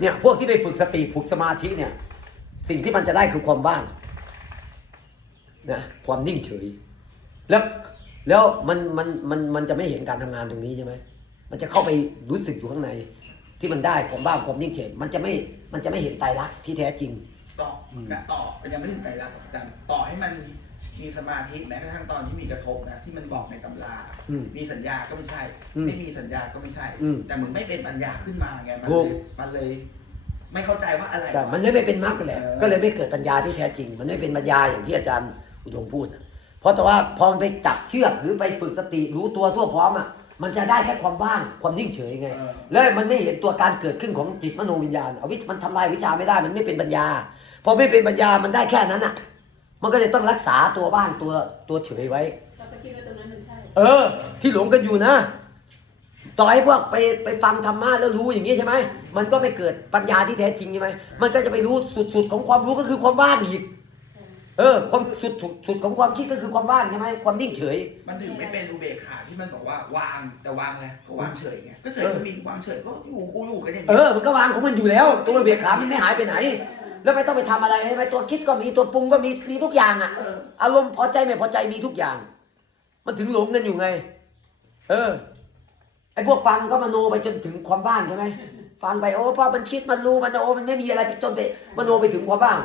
เนี่ยพวกที่ไปฝึกสติฝึกสมาธิเนี่ย สิ่งที่มันจะได้คือความว่างนะความนิ่งเฉย แล้วแล้วมันมันมันมันจะไม่เห็นการทำงานตรงนี้ใช่ไหมมันจะเข้าไปรู้สึกอยู่ข้างใน ที่มันได้ความว่างความนิ่งเฉยมันจะไม่มันจะไม่เห็นไตรลักษณ์ที่แท้จริงต่อกับต่อยังไม่ถึงใจรักแต่ต่อให้มัน มีสมาธิแม้กระทั่งตอนที่มีกระทบนะที่มันบอกในตำรา อืม มีสัญญาก็ไม่ใช่ อืมไม่มีสัญญาก็ไม่ใช่ อืมแต่มึงไม่เป็นปัญญาขึ้นมาไงมันถูเลก ยมันเลย ไม่เข้าใจว่าอะไรใช่วะ มันเลยไม่เป็นมรรคแหละ เออ ก็เลยไม่เกิดปัญญาที่แท้จริง มันไม่เป็นปัญญาอย่างที่อาจารย์อุดมพูดอะเพราะแต่ว่าพอมันไปจับเชือกหรือไปฝึกสติรู้ตัวทั่วพร้อมอะ มันจะได้แค่ความว่างความนิ่งเฉยไง เออ แล้วมันไม่เห็นตัวการเกิดขึ้นของจิตมโนวิญญาณเอาวิมันทำลายวิชาไม่ได้ มันไม่เป็นปัญญา พอไม่เป็นปัญญา มันได้แค่นั้นอะ มันก็เลยต้องรักษาตัวว่างตัวตัวเฉยไว้ เราก็คิดว่าตรงนั้นมันใช่ เออ ที่หลงกันอยู่นะ ต่อให้พวกไปไปฟังธรรมะแล้วรู้อย่างนี้ใช่ไหมมันก็ไม่เกิดปัญญาที่แท้จริงใช่ไหมมันก็จะไปรู้สุดๆของความรู้ก็คือความว่างอีก เออ ความสุดสุดสุดของความคิดก็คือความว่างใช่ไหมความนิ่งเฉย มันถึงไม่เป็นอุเบกขาที่มันบอกว่าวางแต่วางไงก็วางเฉยไงก็เฉยก็มีวางเฉยก็อยู่กูอยู่กันอย่างเอนี้อมันก็วางของมันอยู่แล้ว ตัวเบียขามันไม่หายไปไหน แล้วไม่ต้องไปทำอะไรใช่ไหมตัวคิดก็มีตัวปรุงก็มีมีทุกอย่างอะเอออารมณ์พอใจไม่พอใจมีทุกอย่าง มันถึงหลงกันอยู่ไง เออไอ้พวกฟังก็มโนไปจนถึงความว่างใช่ไหมฟังไปโอ้พอมันคิดมันรู้มันโอ้มันไม่มีอะไรจนไปมโนไปถึงความว่าง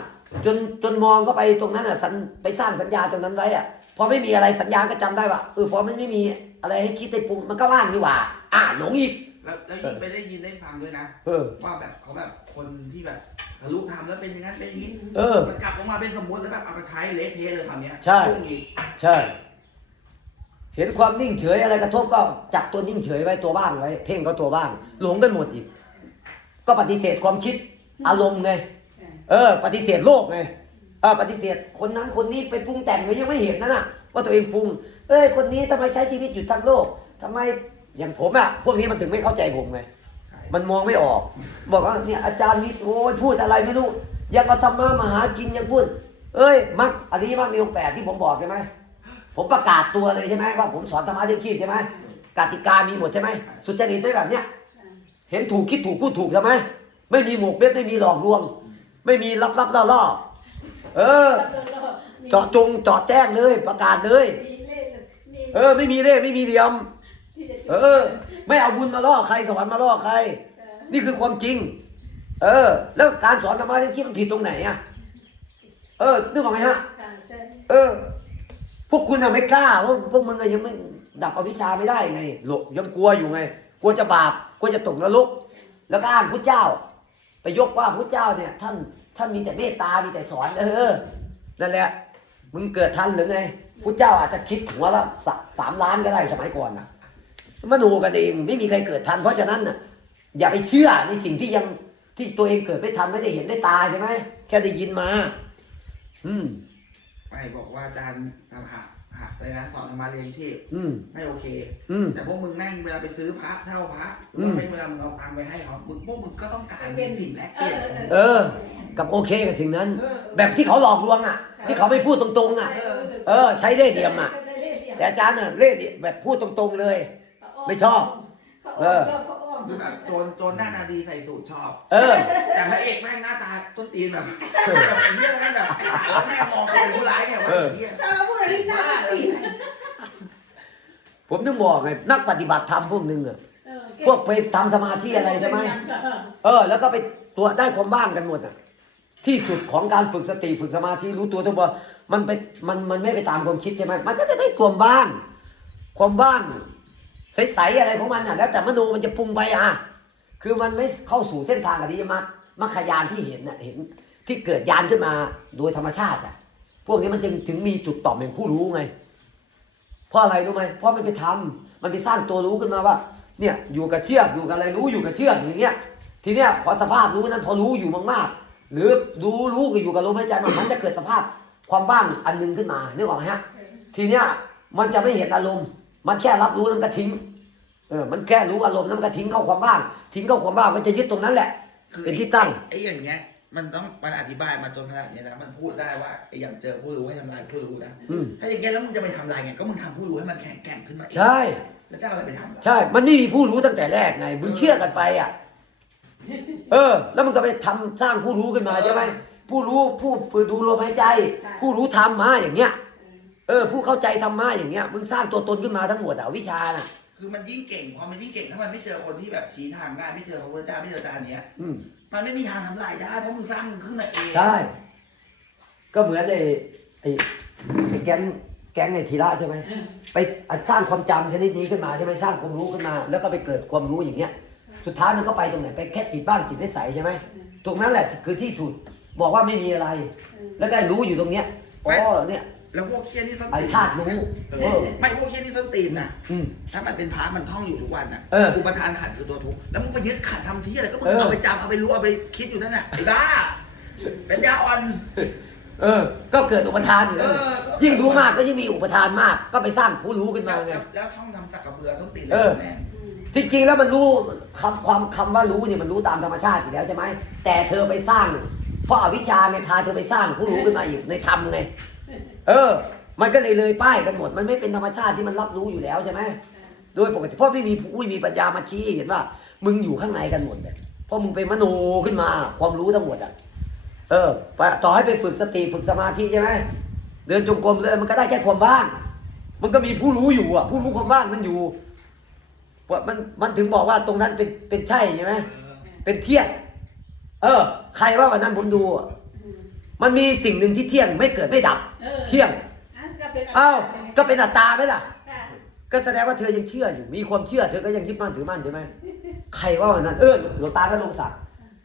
จนจนมองเข้าไปตรงนั้นอะสัญไปสร้างสัญญาตรงนั้นไว้อะพอไม่มีอะไรสัญญาก็จำได้ว่าเออพอมันไม่มีอะไรให้คิดได้ปรุงมันก็ว่างนี่หว่า อ่าหลงอีก แล้วแล้วยิ่งไปได้ยินได้ฟังด้วยนะเออ ว่าแบบเขาแบบคนที่แบบทะลุทำแล้วเป็นอย่างนั้นเป็นอย่างนี้เออมันกลับออกมาเป็นสมมติแล้วแบบเอาไปใช้เละเทะเลยคำเนี้ยใช่ ยุ่งอีกใช่ เห็นความนิ่งเฉยอะไรกระทบก็จับตัวนิ่งเฉยไว้ตัวบ้างไว้ เพ่งก็ตัวบ้าง หลงกันหมดอีก ก็ปฏิเสธความคิดอารมณ์ไง เออ ปฏิเสธโลกไงเออปฏิเสธคนนั้นคนนี้ไปปรุงแต่งก็ยังไม่เห็นนั่นน่ะ ว่าตัวเองปรุง เอ้ยคนนี้ทำไมใช้ชีวิตอยู่ทางโลกทำไม อย่างผมอะพวกนี้มันถึงไม่เข้าใจผมไงใช่มันมองไม่ออก บอกว่าเนี่ยอาจารย์นี่โอ้ยพูดอะไรไม่รู้ ยังเอาธรรมะมาหากินยังพูด เอ้ยมักอริยมรรคมีองค์แปดที่ผมบอกใช่ไหมผมประกาศตัวเลยใช่ไหมว่าผมสอนธรรมะเลี้ยงชีพใช่ไหมกติกามีหมดใช่ไหมสุจริตด้วยแบบเนี้ยเห็นถูกคิดถูกพูดถูกใช่ไหมไม่มีหมกเม็ดไม่มีหลอกลวง ไม่มีลับลับล่อล่อๆเออ เจาะจงเจาะแจ้งเลยประกาศเลยมีเลขมีเออ ไม่มีเล่ห์ไม่มีเหลี่ยมที่จะ เออ ไม่เอาบุญมาล่อใครสวรรค์มาล่อใคร นี่คือความจริง เออ แล้วการสอนธรรมะเรื่องคิดมันผิดตรงไหนอะเออนึกออกไหมฮะค่ะแต่เออ พวกคุณอะไม่กล้าเพราะพวกมึงอะยังไม่ดับอวิชชาไม่ได้ไงหลบยังกลัวอยู่ไง กลัวจะบาปกลัวจะตกนรกแล้วก็อ้างพระเจ้า ไปยกว่าพระเจ้าเนี่ย ท่านท่านมีแต่เมตตามีแต่สอนเออนั่นแหละมึงเกิดทันหรือไงพระเจ้าอาจจะคิดหัวละสะสามล้านก็ได้สมัยก่อนนะ มโนกันเองไม่มีใครเกิดทัน เพราะฉะนั้นน่ะอย่าไปเชื่อในสิ่งที่ยังที่ตัวเองเกิดไม่ทันไม่ได้เห็นได้ตาใช่ไหมแค่ได้ยินมา อืมไปบอกว่าอาจารย์ทำหักหักเลยนะสอนธรรมาเรียนชีพอืม ไม่โอเค อืม แต่พวกมึงแม่งเวลาไปซื้อพระเช่าพระอืมไม่เวลามึงเอาตังค์ไปให้เขามึงพวกมึงก็ต้องการเป็นสิ่งแลกเปเอลี่ยอนเออเออ กับโอเคกับสิ่งนั้นเออแบบที่เขาหลอกลวงอะ ที่เขาไม่พูดตรงๆอะ เออ ใช้เล่ห์เหลี่ยมอะ แต่อาจารย์น่ะเล่ห์เหลี่ยมแบบพูดตรงๆเลย ไม่ชอบเออ ชอบเขาอ้อมคือแบบโจรโจรหน้าตาดีใส่สูทชอบ เออ แต่พระเอกแม่งหน้าตาต้นตีนแบบแบบไอ้เหี้ยแม่งแบบไอ้ขาแล้วแม่งมองเป็นผู้ร้ายเนี่ยว่าไอ้เหี้ยถ้าเราพูดอะไรที่น่าตีนผมถึงบอกไงนักปฏิบัติธรรมพวกนึงอะเออพวกไปทำสมาธิอะไรใช่ไหมเออ แล้วก็ไปตัวได้ความบ้างกันหมดอะที่สุดของการฝึกสติฝึกสมาธิรู้ตัวตัวมันไปมันมันไม่ไปตามความคิดใช่ไหมมันก็จะได้ความบ้าง ความบ้าง ใสๆอะไรของมันอะแล้วแต่มโนมันจะปรุงไปอะคือมันไม่เข้าสู่เส้นทางอริยมรรคมรรคยานที่เห็นน่ะเห็นที่เกิดยานขึ้นมาโดยธรรมชาติอะพวกนี้มันจึงถึงมีจุดต่อมแห่งผู้รู้ไง เพราะอะไรรู้ไหมเพราะมันไปทำมันไปสร้างตัวรู้ขึ้นมาว่า เนี่ยอยู่กับเชือกอยู่กับอะไรรู้อยู่กับเชือกอย่างเงี้ย ทีเนี้ยพอสภาพรู้นั้นพอรู้อยู่มากๆ หรือรู้รู้ก็อยู่กับลมหายใจมันมันจะเกิดสภาพความว่างอันหนึงขึ้นมานึกออกไหมฮะทีเนี้ยมันจะไม่เห็นอารมณ์ มันแค่รับรู้แล้วมันก็ทิ้ง เออ มันแค่รู้อารมณ์แล้วมันก็ทิ้งเข้าความว่าง ทิ้งเข้าความว่าง มันจะยึดตรงนั้นแหละ คือเป็นที่ตั้ง ไอ้อย่างเงี้ย มันต้องมันอธิบายมาจนขนาดเนี้ยนะ มันพูดได้ว่าไอ้อย่างเจอผู้รู้ให้ทำลายผู้รู้นะ อืม ถ้าอย่างเงี้ยแล้วมึงจะไปทำลายไง ก็มึงทำผู้รู้ให้มันแข็งแกร่งขึ้นมาเองใช่ แล้วจะเอาอะไรไปทำล่ะใช่ มันไม่มีผู้รู้ตั้งแต่แรกไง มึงเชื่อกันไปอะ เออ แล้วมันก็ไปทำสร้างผู้รู้ขึ้นมาใช่ไหม ผู้รู้ผู้ฝึกดูลมหายใจ ผู้รู้ธรรมมาอย่างเงี้ย เออ ผู้เข้าใจธรรมะอย่างเงี้ยมึงสร้างตัวตนขึ้นมาทั้งหมดอะวิชาน่ะ คือมันยิ่งเก่งพอมันยิ่งเก่งถ้ามันไม่เจอคนที่แบบชี้ทางได้ไม่เจอพระพุทธเจ้าไม่เจออาจารย์เนี้ยอืมมันไม่มีทางทำลายได้เพราะมึงสร้างมึงขึ้นมาเองใช่ก็เหมือนไอ้ไอ้ไอ้แก๊งแก๊งไอ้ธีระใช่ไหมไปสร้างความจำชนิดนี้ขึ้นมาใช่ไหมสร้างความรู้ขึ้นมา แล้วก็ไปเกิดความรู้อย่างเงี้ย สุดท้ายมันก็ไปตรงไหนไปแค่จิตบ้างจิตได้ใสใช่ไหมตรงนั้นแหละคือที่สุดบอกว่าไม่มีอะไร แล้วก็ไอ้รู้อยู่ตรงเนี้ยอ๋อเนี่ย แล้วพวกเคียนี่ส้นไอ้ตีนธาตุรู้เออ ไม่พวกเคียนี่ส้นตีนน่ะ อืม ถ้ามันเป็นพระมันท่องอยู่ทุกวันน่ะเอออุปทานขันธ์คือตัวทุกข์แล้วมึงไปยึดขันธ์ทำที่อะไรก็มึงเออ เอาไปจำเอาไปรู้เอาไปคิดอยู่นั่นน่ะไอ้บ้าเป็นยาอ่อน เออ ก็เกิดอุปทานอยู่แล้วเออ ยิ่งรู้มากก็ยิ่งมีอุปทานมาก ก็ไปสร้างผู้รู้ขึ้นมาแล้วไงแล้วท่องทำสักกระเบือส้นตีนเออ แม่งจริงๆแล้วมันรู้คำความคำว่ารู้เนี่ยมันรู้ตามธรรมชาติอยู่แล้วใช่ไหมแต่เธอไปสร้าง เพราะอวิชชาไงพาเธอไปสร้างผู้รู้ขึ้นมาอีกในธรรมไง เออ มันก็เลยเลยป้ายกันหมด มันไม่เป็นธรรมชาติที่มันรับรู้อยู่แล้วใช่ไหมโดยปกติพราะไม่มีผู้มีปัญญามาชี้เห็นว่า มึงอยู่ข้างในกันหมดเลยเพราะมึงไปมโนขึ้นมาความรู้ทั้งหมดอะ เออไปต่อให้ไปฝึกสติฝึกสมาธิใช่ไหมเดินจงกรมเลยมันก็ได้แค่ความว่าง มันก็มีผู้รู้อยู่อะ ผู้รู้ความว่างมันอยู่ว่ามันมันถึงบอกว่าตรงนั้นเป็นเป็นใช่ใช่ไหมเป็นเทียงเออ ใครว่าวันนั้นผมดู มันมีสิ่งหนึ่งที่เที่ยงไม่เกิดไม่ดับ เออ เที่ยงอันก็เป็นอ้าวก็เป็นอัตตาไหมล่ะ ค่ะก็แสดงว่าเธอยังเชื่ออยู่ มีความเชื่อเธอก็ยังยึดมั่นถือมั่นใช่ไหม ใครว่าวันนั้น เออหลวงตาก็ลงศักดิ์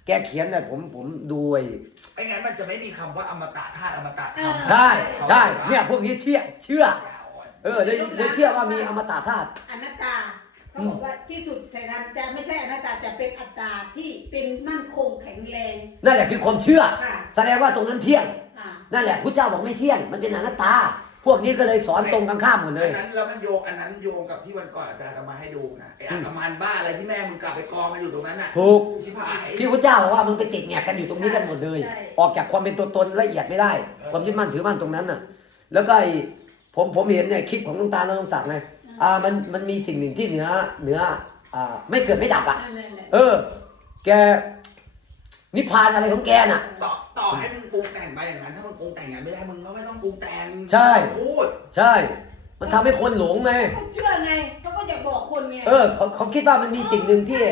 แกเขียนเนี่ยผมผมดูไอ้ไม่งั้นมันจะไม่มีคำว่าอมตะธาตุอมตะธรรมใช่ใช่เนี่ยพวกนี้เชื่อเชื่อยาอ่อนเออเลยเลยเชื่อว่ามีอมตะธาตุอนัตตา เขาบอกว่าที่สุดแห่งนั้นจะไม่ใช่อนัตตาจะเป็นอัตตาที่เป็นมั่นคงแข็งแรง นั่นแหละคือความเชื่อ ค่ะ แสดงว่าตรงนั้นเที่ยงค่ะนั่นแหละพระเจ้าบอกไม่เที่ยง มันเป็นอนัตตา พวกนี้ก็เลยสอนตรงกันข้ามหมดเลย อันนั้นแล้วมันโยงอันนั้นโยงกับที่วันก่อนอาจารย์เอามาให้ดูนะไอ้อัตมันบ้าอะไรที่แม่มึงกลับไปกองมาอยู่ตรงนั้นน่ะถูก ชิบหายที่พระเจ้าบอกว่ามึงไปติดแงกกันอยู่ตรงนี้กันหมดเลย ออกจากความเป็นตัวตนละเอียดไม่ได้ ความยึดมั่นถือมั่นตรงนั้นน่ะ แล้วก็ไอ้ผมผมเห็นเนี่ยคลิปของหลุงตาแล้วลุงศักดิ์ไง อ่ามันมันมีสิ่งหนึ่งที่เหนือเหนืออ่าไม่เกิดไม่ดับอะ นั่นแหละเออ แก นิพพานอะไรของแกน่ะ ต่อต่อให้มึงปรุงแต่งไปอย่างนั้น ถ้ามึงปรุงแต่งอย่างนั้นไม่ได้มึงก็ไม่ต้องปรุงแต่งใช่ พูดใช่ มันทำให้คนหลงไงเขาเชื่อไงเขาก็อยากบอกคนไงเออเขาเขาคิดว่ามันมีสิ่งหนึ่งที่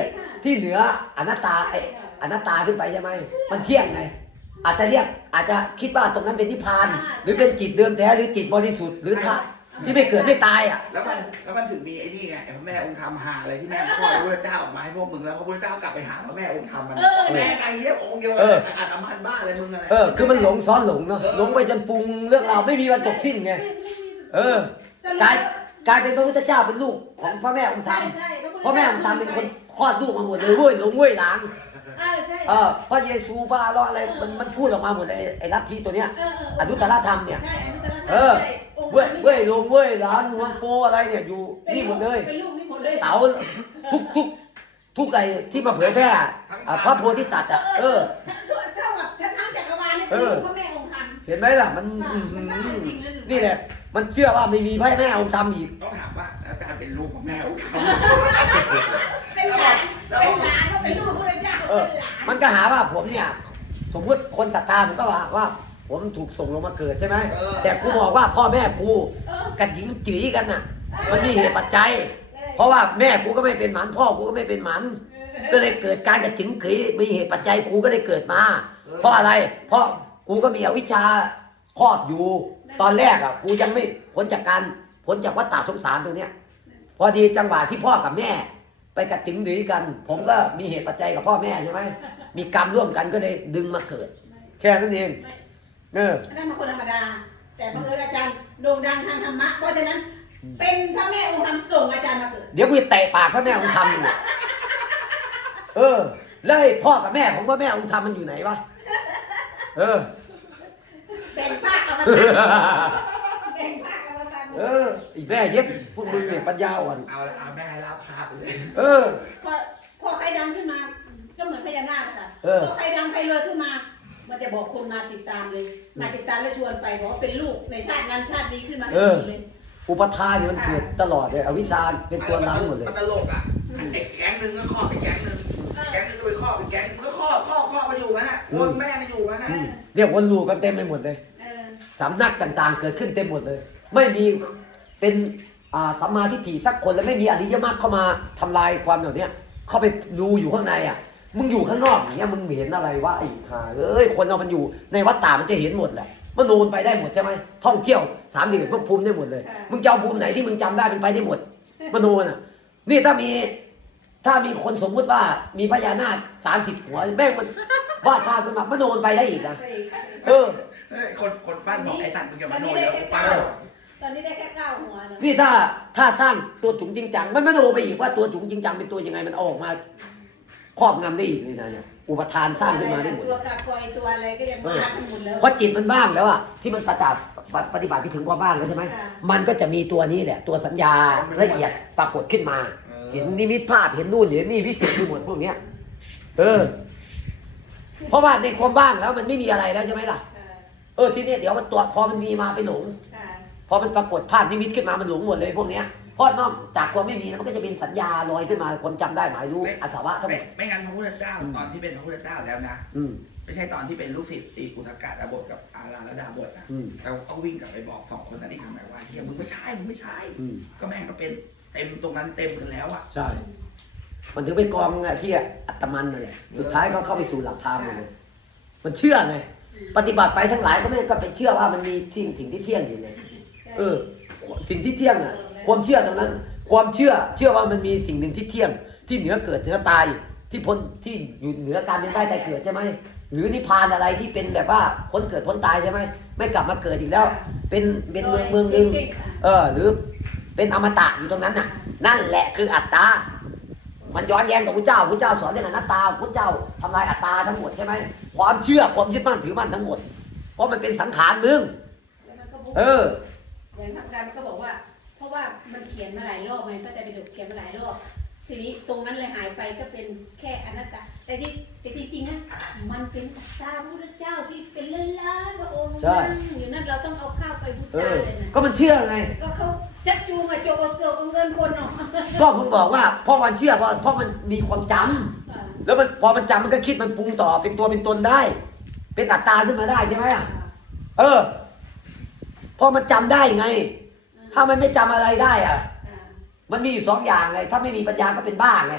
ที่เหนืออนัตตาไออนัตตาขึ้นไปใช่ไหมมันเที่ยงไง อาจจะเรียกอาจจะคิดว่าตรงนั้นเป็นนิพพาน หรือเป็นจิตเดิมแท้หรือจิตบริสุทธิ์หรือธาตุ ที่ไม่เกิดไม่ตายอะ แล้วมันแล้วมันถึงมีไอ้นี่ไงไอ้พระแม่องค์ธรรมหาอะไรที่แม่คลอดพระพุทธเจ้าออกมาให้พวกมึงแล้วพระพุทธเจ้ากลับไปหาพระแม่องค์ธรรมมันแม่ไอ้เหี้ยองค์เดียวเออไอ้อัตมันบ้าอะไรมึงอะไรเออคือมันหลงซ้อนหลงเนาะหลงไปจนปรุงเรื่องราวไม่มีวันจบสิ้นไงเออกลายกลายเป็นพระพุทธเจ้าเป็นลูกของพระแม่องค์ธรรใช่มใช่พระแม่องค์ธรรมเป็นคนคลอดลูกมาหมดเลยเว้ยหลงเว้ยหลางเออใช่เออพระเยซูพระอรอะไรมันมันพูดออกมาหมดเลยไอ้ไอ้ลัทธิตัวเนี้ยเออเอออนุตตรธรรมเนี่ยใช่อนุตตรธรรมเออใช่องค์ เว้ยเว้ยลงเว้ยหลานหวงโปอะไรเนี่ยอยู่ป็นี่หมดเลย เป็นลูกนี่หมดเลยเต๋าทุกทุกทุกไอ้ที่มาเผยแพร่อะพระโพธิสัตว์อะเออทั่วเท่ากับทั้งทั้งจักรวาลเนี่ยเอเป็นอลูกพระแม่องค์ธรรม เห็นไหมล่ะมันค่ะอื้อหืมันอบ้าจริงนะหนู นี่แหละมันเชื่อว่าไม่มีพระแม่องค์ธรรมอีกต้องถามว่าอาจารย์เป็นลูกของแม่องค์ธรรมเป็นหลานเป็นหลานก็เป็นลูกพระเจ้าเออเป็นหลานมันก็หาว่าผมเนี่ย สมมติคนศรัทธาผมก็ว่าว่า ผมถูกส่งลงมาเกิดใช่ไหมแต่กูบอกว่าพ่อแม่กูกันหญิงจีกันน่ะ มันมีเหตุปัจจัย เพราะว่าแม่กูก็ไม่เป็นหมันพ่อกูก็ไม่เป็นหมัน ก็เลยเกิดการกระจิงขีมีเหตุปัจจัยกูก็ได้เกิดมา เพราะอะไร เพราะกูก็มีอวิชชาครอบอยู่ ตอนแรกอะกูยังไม่พ้นจากการพ้นจากวัฏฏะสงสารตรงเนี้ย พอดีจังหวะที่พ่อกับแม่ ไปกระจิงหนีกัน ผมก็มีเหตุปัจจัยกับพ่อแม่ใช่ไหมมีกรรมร่วมกันก็เลยดึงมาเกิด แค่นั้นเอง เอออันนั้นมันคนธรรมดา แต่บังเอิญอาจารย์โด่งดังทางธรรมะ เพราะฉะนั้น เป็นพระแม่องค์ธรรมส่งอาจารย์มาเกิด เดี๋ยวกูจะเตะปากพระแม่องค์ธรรมอยู่ เออ แล้วไอ้พ่อกับแม่ของพระแม่องค์ธรรมมันอยู่ไหนวะ เออ แบ่งภาคอวตารแบ่งภาคอวตารเออไอีแม่เย็ดพวกมึงเนี่ยปัญญาอ่อน เอาละเอาแม่ให้รับภาพไปเลยเออ พอพอใครดังขึ้นมา ก็เหมือนพญานาคอะค่ะเออ พอใครดังใครรวยขึ้นมา มันจะบอกคนมาติดตามเลย มาติดตามแล้วชวนไปบอกว่าเป็นลูกในชาตินั้นชาตินี้ขึ้นมาทันทีเลย อุปทานเนี่ยมันเกิดตลอดเลยอวิชชาเป็นตัวล้างหมดเลยมันตลกอะไอ้แก๊งหนึ่งก็ครอบไอ้แก๊งหนึ่งเออแก๊งนึงก็ไปข้อเป็นแก๊งมันก็ข้อข้อข้อมาอยู่กันน่ะวนแม่มาอยู่กันน่ะอืมเรียกวนลูกันเต็มไปหมดเลยเออสำนักต่างๆ เกิดขึ้นเต็มหมดเลย ไม่มีเป็นอ่าสัมมาทิฏฐิสักคนและไม่มีอริยมรรคเข้ามาทำลายความเหล่านี้เข้าไปดูอยู่ข้างในอะ มึงอยู่ข้างนอกอย่างเงี้ยมึงเห็นอะไรวะไอ้ห่าเอ้ยคนเรามันอยู่ในวัดตามันจะเห็นหมดแหละมโนมันไปได้หมดใช่ไหมท่องเที่ยวสามสิบเอ็ดภพภูมิได้หมดเลย มึงจะเอาภูมิไหนที่มึงจำได้มันไปได้หมดมโนน่ะ นี่ถ้ามี ถ้ามีคนสมมุติว่ามีพญานาคสามสิบหัวแม่งมันวาดภาพขึ้นมามโนมันไปได้อีกนะไปเออเฮ้ยคนคนปั้นบอกไอ้สัตว์มึงอย่ามาโนตอนนี้เดี๋ได้ยวแค่กูปั้เก้านตอนนี้ได้แค่เก้าหัวเนอะนี่ถ้าถ้าสร้างตัวจุ๋งจริงจังมันไม่โนไปอีกว่าตัวจุ๋งจริงจังเป็นตัวยังไงมันออกมา ครอบงำได้อีกเลยนะเนี่ยอุปทานสร้างขึ้นมาได้หมด ตัวกากอยตัวอะไรก็ยังมากันหมดแล้ว เพราะจิตมันบ้างแล้วอะที่มันประจับปฏิบัติไปถึงความบ้างแล้วใช่ไหมค่ะ มันก็จะมีตัวนี้แหละ ตัวสัญญาละเอียดปรากฏขึ้นมา เห็นนิมิตภาพเห็นนู่นเห็นนี่วิเศษไปหมดพวกเนี้ยเออ เพราะว่าในความว่างแล้วมันไม่มีอะไรแล้วใช่ไหมล่ะค่ะเออทีเนี้ยเดี๋ยวมันตัวพอมันมีมาไปหลง ค่ะพอมันปรากฏภาพนิมิตขึ้นมามันหลงหมดเลยพวกเนี้ย เพราะนอกจากความไม่มีแล้วมันก็จะเป็นสัญญาลอยขึ้นมาความจำได้หมายรู้อาสวะทั้งหไม่มดไม่งั้นพระพุทธเจ้าตอนที่เป็นพระพุทธเจ้าแล้วนะอืมไม่ใช่ตอนที่เป็นลูกศิษย์ตีอุทกาดาบทกับอาราและดาบทนะอืมแต่ต้องวิ่งกลับไปบอกสองคนนั้นอีกทำไมว่าเฮียมึงไม่ใช่มึงไม่ใช่อืมก็แม่งก็เป็นเต็มตรงนั้นเต็มกันแล้วอะใช่มันถึงไปกองไงที่อัตมันนั่นแหละสุดท้ายก็เข้าไปสู่หลักธรรมเลยมันเชื่อไงปฏิบัติไปทั้งหลายก็ไม่ก็ไปเชื่อว่ามันมีที่สิ่งที่เที่ยงอยู่เลยเออ สิ่งที่เที่ยงอะ ความเชื่อตรงนั้น ความเชื่อเชื่อว่ามันมีสิ่งหนึ่งที่เที่ยงที่เหนือเกิดเหนือตายที่พ้นที่อยู่เหนือการเป็นได้แต่เกิดใช่ไหมหรือนิพพานอะไรที่เป็นแบบว่าพ้นเกิดพ้นตายใช่ไหมไม่กลับมาเกิดอีกแล้ว เป็นเป็นเมืองเมืองหนึ่งเออหรือเป็นอมตะอยู่ตรงนั้นน่ะ นั่นแหละคืออัตตา มันย้อนแย้งกับพระเจ้าพระเจ้าสอนเรื่องอนัตตาพระเจ้าทำลายอัตตาทั้งหมดใช่ไหมความเชื่อความยึดมั่นถือมั่นทั้งหมดเพราะมันเป็นสังขารมึงแล้วมันก็พูดเอออย่างทางการก็บอก มันเขียนมาหลายรอบไงพระไตรปิฎกเขียนมาหลายรอบ ทีนี้ตรงนั้นเลยหายไปก็เป็นแค่อนัตตา แต่ที่แต่จริงๆนะมันเป็นอัตตาพระพุทธเจ้าที่เป็นล้านๆพระองค์ใช่นั่งอยู่นั่นเราต้องเอาข้าวไปบูเอชาอเลยนะก็มันเชื่อไงก็เขาจักจูงอะโจกเอาเกี่ยวกับเงินคนเนาะก็ผมบอกว่าเพราะมันเชื่อเพราะเพราะมันมีความจำอ่าแล้วมันพอมันจำมันก็คิดมันปรุงต่อเป็นตัวเป็นตนได้ เป็นอัตตาขึ้นมาได้ใช่ไหมอะเออพอมันจำได้ไง ถ้ามันไม่จำอะไรได้อะอ่ามันมีอยู่สองอย่างไงถ้าไม่มีปัญญาก็เป็นบ้าไง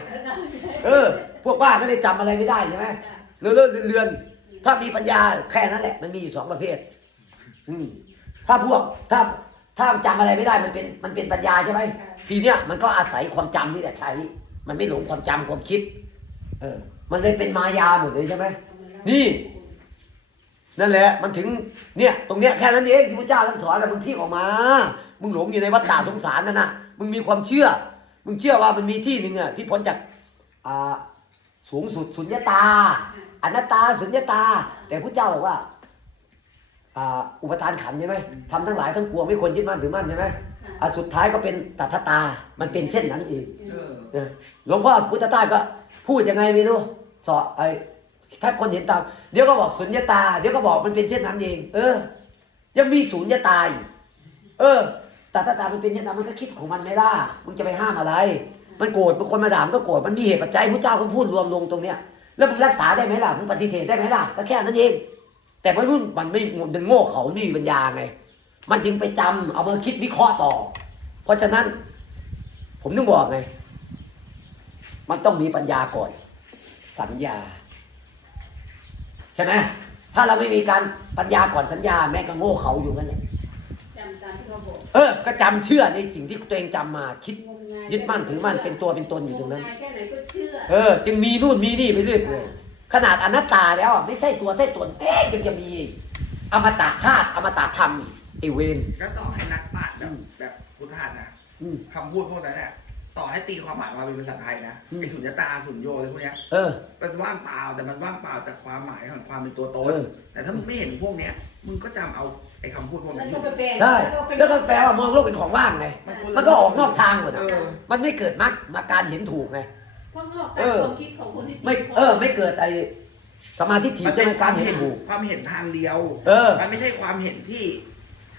เออ พวกบ้าไม่ได้จำอะไรไม่ได้ใช่ไหมเลื่อนเลื่อนๆถ้ามีปัญญาแค่นั้นแหละ มันมีอยู่สองประเภท อืมถ้าพวกถ้าถ้าจำอะไรไม่ได้มันเป็นมันเป็นปัญญาใช่ไหมทีเนี้ยมันก็อาศัยความจำนี่แหละใช้ มันไม่หลงความจำความคิด เออ มันเลยเป็นมายาหมดเลยใช่ไหมนี่ นั่นแหละ มันถึงเนี่ย ตรงเนี้ยแค่นั้นเองที่พระเจ้าท่านสอนแล้วมึงพลิกออกมา มึงหลงอยู่ในวัฏฏะสงสารนั่นน่ะมึงมีความเชื่อ มึงเชื่อว่ามันมีที่หนึ่งอะที่พ้นจากอ่าสูงสุดสุญญตาอนัตตาสุญญตา แต่พระเจ้าบอกว่าอ่าอุปทานขันธ์ใช่ไหมทำทั้งหลายทั้งปวงไม่ควรยึดมั่นถือมั่นใช่ไหมอะสุดท้ายก็เป็นตัทตา มันเป็นเช่นนั้นเองเออนะหลวงพ่อพุทธทาสก็พูดยังไงไม่รู้สอนไอ้ถ้าคนเห็นตาม เดี๋ยวก็บอกสุญญตา เดี๋ยวก็บอกมันเป็นเช่นนั้นเอง เออ ยังมีสุญญตาอยู่เออ แต่ถ้าตามันเป็นเช่นนั้นมันก็คิดของมันไม่ล่ะมึงจะไปห้ามอะไร มันโกรธบางคนมาด่ามันก็โกรธมันมีเหตุปัจจัยพระเจ้าก็พูดรวมลงตรงเนี้ยแล้วมึงรักษาได้ไหมล่ะมึงปฏิเสธได้ไหมล่ะก็แค่นั้นเอง แต่วัยรุ่นมันไม่มันโง่เขาไม่มีปัญญาไง มันจึงไปจำเอามาคิดวิเคราะห์ต่อ เพราะฉะนั้น ผมต้องบอกไง มันต้องมีปัญญาก่อน สัญญา ใช่ไหมถ้าเราไม่มีการปัญญาก่อนสัญญา แม่งก็โง่เขาอยู่นั่นแหละ ที่เขาบอกเออ ก็จำเชื่อในสิ่งที่ตัวเองจำมาคิดงมงายยึดมั่นถือมั่นเป็นตัวเป็นตนอยู่ตรงนั้นงมงายแค่ไหนก็เชื่อเออ จึงมีนู่นมีนี่ไปเรื่อยเลยขนาดอนัตตาแล้วอะไม่ใช่ตัวใช่ตนเอ๊ะยังจะมีอมตะธาตุอมตะธรรมอีกไอเวน ก็ต่อให้นักปราชญ์แบบแบบพุทธาสนะอืม คำพูดพวกนั้นเนี่ย ต่อให้ตีความหมายมาเป็นภาษาไทยนะอืมไอ้สุญญตาสุญโยอะไรพวกเนี้ยเออ มันว่างเปล่าแต่มันว่างเปล่าจากความหมายของความเป็นตัวตนเออ แต่ถ้ามึงไม่เห็นพวกเนี้ยมึงก็จำเอาไอ้คำพูดพวกแล้นั้วนอก็ยู่ไปแปลใช่ไปแล้วก็แปลว่ามองโลกเป็นของว่างไงคนละมันก็ออกนอกทางหมดเออะอมันไม่เกิดมรรคมาการเห็นถูกไงข้างนอกเอตามอความคิดของคนที่ไม่ เออ ไม่เกิดไอสมาธิถี่ใช่ไหมการเห็นถูก ความเห็นทางเดียวเออ มันไม่ใช่ความเห็นที่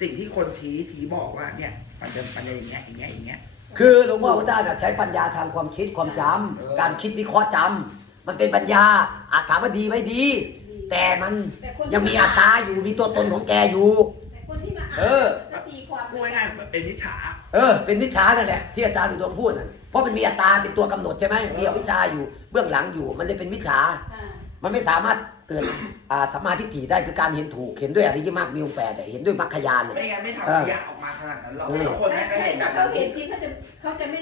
สิ่งที่คนชี้ชี้บอกว่าเนี่ยมันจะมันจะอย่างเงี้ยอย่างเงี้ยอย่างเงี้ย คือหลวงพ่อพุทธาน่ะใช้ปัญญาทางความคิดความจำเออการคิดวิเคราะห์จำมันเป็นปัญญาอาจถามว่าดีไหมดี แต่มันแต่คนยังมีอัตตาอยู่มีตัวตนของแกอยู่แต่คนที่มาอ่านเออก็ตีความพูดง่ายๆเป็นมิจฉาเออ เป็นวิชานั่นแหละที่อาจารย์อุดมพูดน่ะเพราะมันมีอัตตาเป็นตัวกำหนดใช่ไหมมีอวิชชาอยู่เบื้องหลังอยู่ มันเลยเป็นวิชาอ่ามันไม่สามารถ เกิดอ่าสัมมาทิฏฐิได้คือการเห็นถูกเห็นด้วยอริยมรรคมีองค์แปดแต่เห็นด้วยมรรคยานน่ะไม่งั้นไม่ทำเออขยะออกมาขนาดนั้นหรอกเออ แล้วคนแต่ไม่ไม่เห็นแบบเขานั้นเห็นจริงเขาจะเขาจะไม่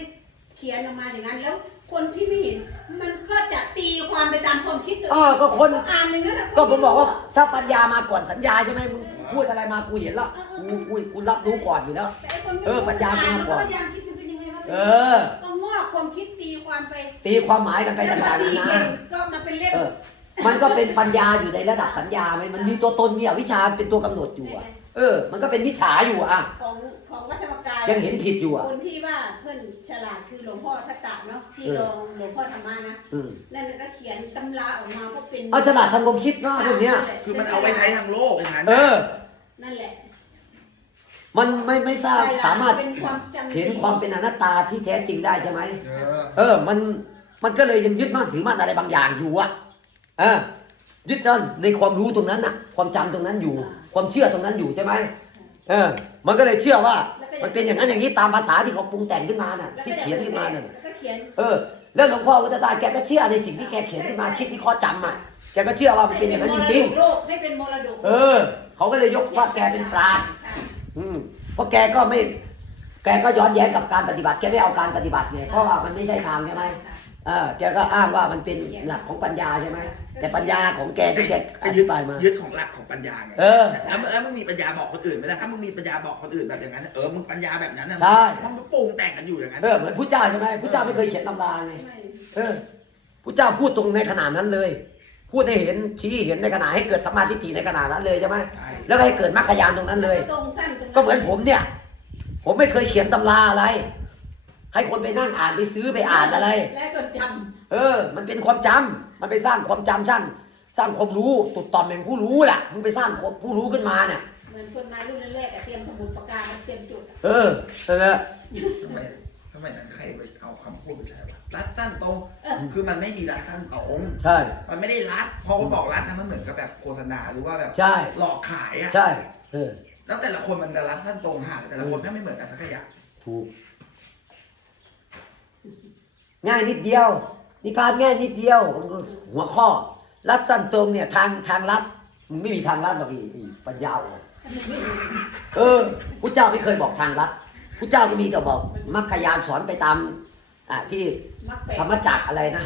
เขียนออกมาอย่างนั้น แล้วคนที่ไม่เห็น มันก็จะตีความไปตามความคิดตัวเอเองอก็คนอ่านอย่างนั้นนะก็ผมบอกว่าถ้าปัญญามาก่อนสัญญาใช่ไหมมึงพูดอะไรมากูเห็นแล้วกูกูกูรับรู้ก่อนอยู่แล้ว แต่ไอ้คนไม่เออปัญญามาก่อน พยายามคิดมันเป็นยังไงวะเออต้องงอกความคิดตีความไปตีความหมายกันไปแล้วพอต่างตีๆนาเก่นางก็มาเป็นเล่มเออ มันก็เป็นปัญญาอยู่ในระดับสัญญาไหมมันมีตัวตนมีอวิชชาเป็นตัวกำหนดอยู่อะเออ มันก็เป็นมิจฉาอยู่อะของของวัดธรรมกายยังเห็นผิดอยู่อะคนที่ว่าเพื่อนฉลาดคือหลวงพ่อทัตตะเนาะที่เออรองหลวงพ่อธรรมานะอืมนั่นก็เขียนตำราออกมาก็เป็นเอาฉลาดทางความคิดเนาะเรื่องเนี้ยคือมันเอาไปใช้ทางโลกอย่างนั้นเออ นั่นแหละมันไม่ไม่ทราบสามารถเป็นความจำเห็นความเป็นอนัตตาที่แท้จริงได้ใช่ไหมเออเออ มันมันก็เลยยังยึดมั่นถือมั่นอะไรบางอย่างอยู่อะเออยึดมั่นในความรู้ตรงนั้นน่ะ ความจำตรงนั้นอยู่ ความเชื่อตรงนั้นอยู่ใช่ไหมเออ มันก็เลยเชื่อว่า มันเป็นอย่างนั้นอย่างนี้ตามภาษาที่เขาปรุงแต่งขึ้นมาน่ะแล้วก็ที่เขียนขึ้นมาน่ะแล้วก็เขียนเออแล้วหลวงพ่อพุทธทาสแกก็เชื่อในสิ่งที่แกเขียนขึ้นมาคิดวิเคราะห์จำอะแกก็เชื่อว่ามันเป็นอย่างนั้นจริงโลกไม่เป็นมรดกๆเออ เขาก็เลยยกว่าแกเป็นปราชญ์ค่ะอืมเพราะแกก็ไม่ แกก็ย้อนแย้งกับการปฏิบัติแกไม่เอาการปฏิบัติไงเพราะว่ามันไม่ใช่ทางใช่ไหมเออแกก็อ้างว่ามันเป็นหลักของปัญญาใช่ไหม แต่ปัญญาของแกที่แกอธิบายมา ยึดของหลักของปัญญาไงเออแล้วมึงแล้วมึงมีปัญญาบอกคนอื่นไหมล่ะถ้ามึงมีปัญญาบอกคนอื่นแบบอย่างนั้นเออมึงปัญญาแบบนั้นน่ะใช่เพราะมึงปรุงแต่งกันอยู่อย่างนั้นเออเหมือนพุทธเจ้าใช่ไหมพุทธเจ้าไม่เคยเขียนตำราไงไม่เออพุทธเจ้าพูดตรงในขนาดนั้นเลย พูดให้เห็นชี้เห็นในขณะให้เกิดสมมาธิฏฐิในขณะนั้นเลยใช่ไหมใช่แล้วก็ให้เกิดมรรคยานตรงนั้นเลย ตรงสั้นตรงก็เหมือนผมเนี่ย ผมไม่เคยเขียนตำราอะไร ให้คนไปนั่งอ่านไปซื้อไปอ่านอะไร และคนจเออ มันเป็นความจำ มันไปสร้างความจำสร้างสร้างความรู้ตุดต่อมแห่งผู้รู้ล่ะมึงไปสร้างความผู้รู้ขึ้นมาเนี่ยำเหมือนคนมารุ่นแรกๆอะเตรียมสมุดปากกามาเตรียมจุดอะเออนั่นแหละทำไมทำไมนั้นใครไปเอาคำพูดไปใช้วะรัดสั้นตรงเออคือมันไม่มีรัดสั้นตรง ใช่ มันไม่ได้รัด พอเขาบอกรัดนะมันเหมือนกับแบบโฆษณาหรือว่าแบบใช่ หลอกขายอะใช่เออแล้วแต่ละคนมันจะรัดสั้นตรงห่างแต่ละคนไม่เหมือนกันสักขยะถูก ง่ายนิดเดียว นิพพานง่ายนิดเดียว หัวข้อ รัดสั้นตรงเนี่ยทางทางลัดมึงไม่มีทางลัดหรอกอีอีปัญญาอ่อนเออพุทธเจ้าไม่เคยบอกทางลัดพุทธเจ้าก็มีแต่บอกมรรคยานสอนไปตามอ่าที่มักแปลธรรมจักรอะไรนะ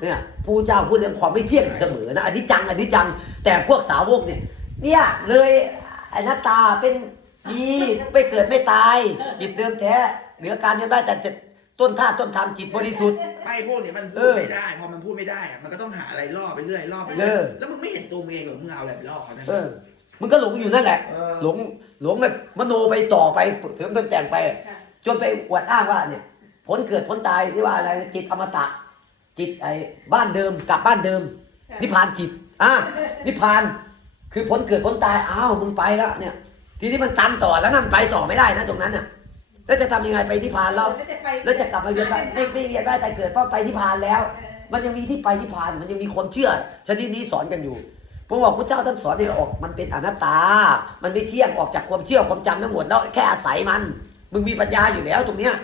เนี่ยผู้เจ้าพูดเรื่องความไม่เที่ยงเสมอนะอันนี้จังอันนี้จัง แต่พวกสาวกเนี่ยเนี่ยเลยอนัตตาเป็นดีไม่เกิดไม่ตาย จิตเดิมแท้เหนือการเวียนว่ายแต่จะ ต้นท่าตุต้นธรรมจิตบริสุทธิ์ ไม่พวกเนี้มันเอพูดอไม่ได้ พอมันพูดไม่ได้อะมันก็ต้องหาอะไรล่อไปเรื่อยล่อไปเอเรื่อยอแล้วมึงไม่เห็นตัวมึงเองเหรอมึงเอาอะไรไปล่อเขาเนี่ยเออมึงก็หลงอยู่นั่นแหละ เออหลงหลงแบบมโนไปต่อไปเสริมเติมแต่งไป ค่ะ จนไปอวดอ้างว่าเนี่ยผลเกิดผลตายที่ว่าอะไรจิตอมตะ จิตไอ้บ้านเดิมกลับบ้านเดิม ค่ะ นิพพานจิตอะนิพพานคือผลเกิดผลตายอ้าวมึงไปแล้วเนี่ย ทีนี้มันตันต่อแล้วนะมันไปต่อไม่ได้นะตรงนั้นน่ะ แล้วจะทำยังไงไปนิพพานแล้วแล้วจะไปแล้วจะกลับมาเวียนว่ายไม่ไม่เวียนว่ายแต่เกิดเพราะไปนิพพานแล้วเออมันยังมีที่ไปนิพพาน มันยังมีความเชื่อ ชนิดนี้สอนกันอยู่ผมบอกพระเจ้าท่านสอนให้ออก มันเป็นอนัตตา มันไม่เที่ยงออกจากความเชื่อความจำทั้งหมดแล้วแค่อาศัยมัน มึงมีปัญญาอยู่แล้วตรงเนี้ย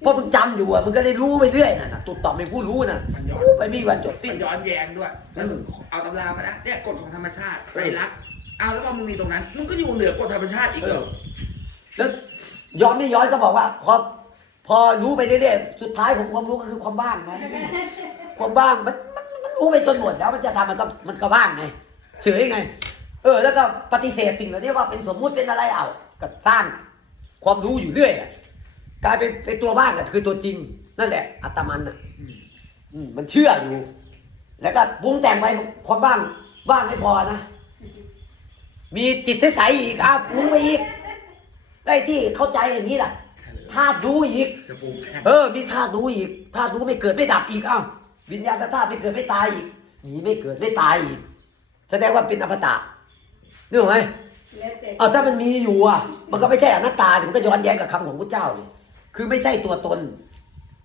เพราะมึงจำอยู่อะมึงก็ได้รู้ไปเรื่อยน่ะนะตุดต่อมเป็นผู้รู้น่ะมันย้อน รู้ไปไม่มีวันจบสิ้มันนย้อนแย้งด้วยแล้วมึงเอาตำรามานะเนี่ยกฎของธรรมชาติไตรลักษณ์เอาแล้วพอมึงมีตรงนั้นมึงก็อยู่เหนือกฎธรรมชาติอีกเหรอ แล้ว ย้อนไม่ย้อนก็บอกว่าพอพอรู้ไปเรื่อยๆสุดท้ายของความรู้ก็คือความบ้างไงความบ้างมันมันมันรู้ไปจนหมดแล้วมันจะทำมันก็มันก็บ้างไงเฉยไง เออ แล้วก็ปฏิเสธสิ่งเหล่านี้ว่าเป็นสมมุติเป็นอะไรเอาก็สร้างความรู้อยู่เรื่อยกลายเป็นเป็นตัวบ้างก็คือตัวจริง นั่นแหละ อัตมันอะมมันเชื่ออยู่ แล้วก็ปรุงแต่งไปความบ้างบ้างไม่พอนะมีจิตใสๆอีกอะปรุงไปอีก ได้ที่เข้าใจอย่างนี้ล่ะธาตุรู้อีก จะปรุงแต่งเออ มีธาตุรู้อีกธาตุรู้ไม่เกิดไม่ดับอีกเอ้าวิญญาณธาตุไม่เกิดไม่ตายอีกหนีไม่เกิดไม่ตายอีก แสดงว่าเป็นอมตะนึกออกไหมแล้วแต่เอาถ้ามันมีอยู่อะ มันก็ไม่ใช่อนัตตามันก็ย้อนแย้งกับคำของพระเจ้าสิคือไม่ใช่ตัวตน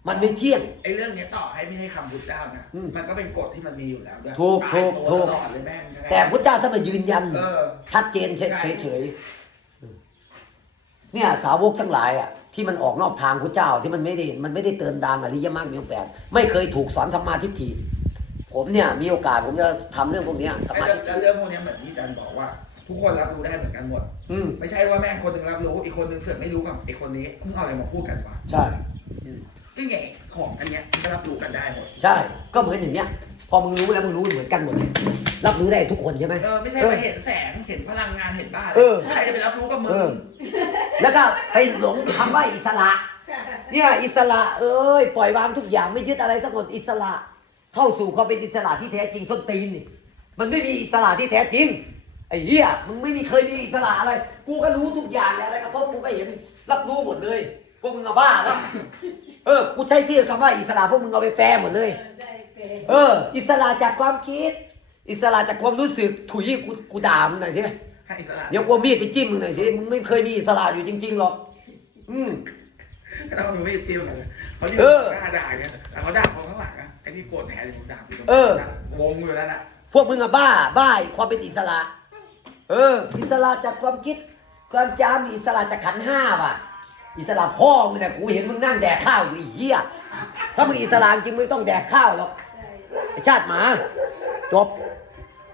มันไม่เที่ยง ไอ้เรื่องเนี้ยต่อให้ไม่ให้คำพุทธเจ้านะอืมมันก็เป็นกฎที่มันมีอยู่แล้วด้วยถูกถูกตายตัวถูกตลอดเลยแม่งแต่พระเจ้าถ้ามายืนยัน เออ ชัดเจนเฉยใช่เฉยๆ เนี่ยสาวกทั้งหลายอะที่มันออกนอกทางพระเจ้าที่มันไม่ได้มันไม่ได้เตือนดานอริยมรรคมีองค์แปดไม่เคยถูกสอนธรรมาทิฏฐิผมเนี่ยมีโอกาสผมจะทำเรื่องพวกเนี้ยสไอ้มาเรื่ธิองเรื่องพวกเนี้ยเหมือนที่อาจารย์บอกว่า ทุกคนรับรู้ได้เหมือนกันหมดอืมไม่ใช่ว่าแม่งคนหนึ่งรับรู้อีกคนหนึ่งเสือกไม่รู้กับอีกคนนี้มึงเอาอะไรมาพูดกันวะใช่ก็ไงของอันเนี้ยมันก็รับรู้กันได้หมดใช่ ก็เหมือนอย่างเนี้ย พอมึงรู้แล้วมึงรู้เหมือนกันหมดเลยรับรู้ได้ทุกคนใช่ไหม เออไม่ใช่ไปเห็นแสงเห็นพลังงานเห็นบ้าเออ ใครจะไปรับรู้กับมึเองอแล้วก็ไปหลงคำว่าอิสระ เนี่ยอิสระเอ้ยปล่อยวางทุกอย่างไม่ยึดอะไรสักหมดอิสระ เข้าสู่ความเป็นอิสระที่แท้จริงส้นตีนนี่มันไม่มีอิสระที่แท้จริงไอ้เหี้ยมึงไม่มีเคยมีอิสระอะไร กูก็รู้ทุกอย่างอะไรกระทบกูก็เห็นรับรู้หมดเลย พวกมึงเอาบ้าแล้วเออกูใช้ชื่อคำว่าอิสระพวกมึงเอาไปแปลหมดเลย ใช่ เป็นเออ อิสระจากความคิด อิสระจากความรู้สึกถุยกูกูด่ามึงหน่อยสิให้อิสระเดี๋ยวกูเอามีดไปจิ้มมึงหน่อยสิมึงไม่เคยมีอิสระอยู่จริง ๆหรอกอืม ก็ต้องมีซิลเลยเขายืนเออหน้าด่าเนี่ยแต่เขาด่าคนข้างหลังอะไอ้ที่โกรธแทนผมด่าอยู่ตรงเออ วงอยู่แล้วน่ะพวกมึงอะบ้า บ้าความเป็นอิสระ เออ อิสระจากความคิด ความจำอิสระจากขันธ์ห้าว่ะ อิสระพ่อมึงเนี่ยกูเห็นมึงนั่งแดกข้าวอยู่ไอ้เหี้ยถ้ามึงอิสระจริงไม่ต้องแดกข้าวหรอกใช่ ไอชาติหมา จบ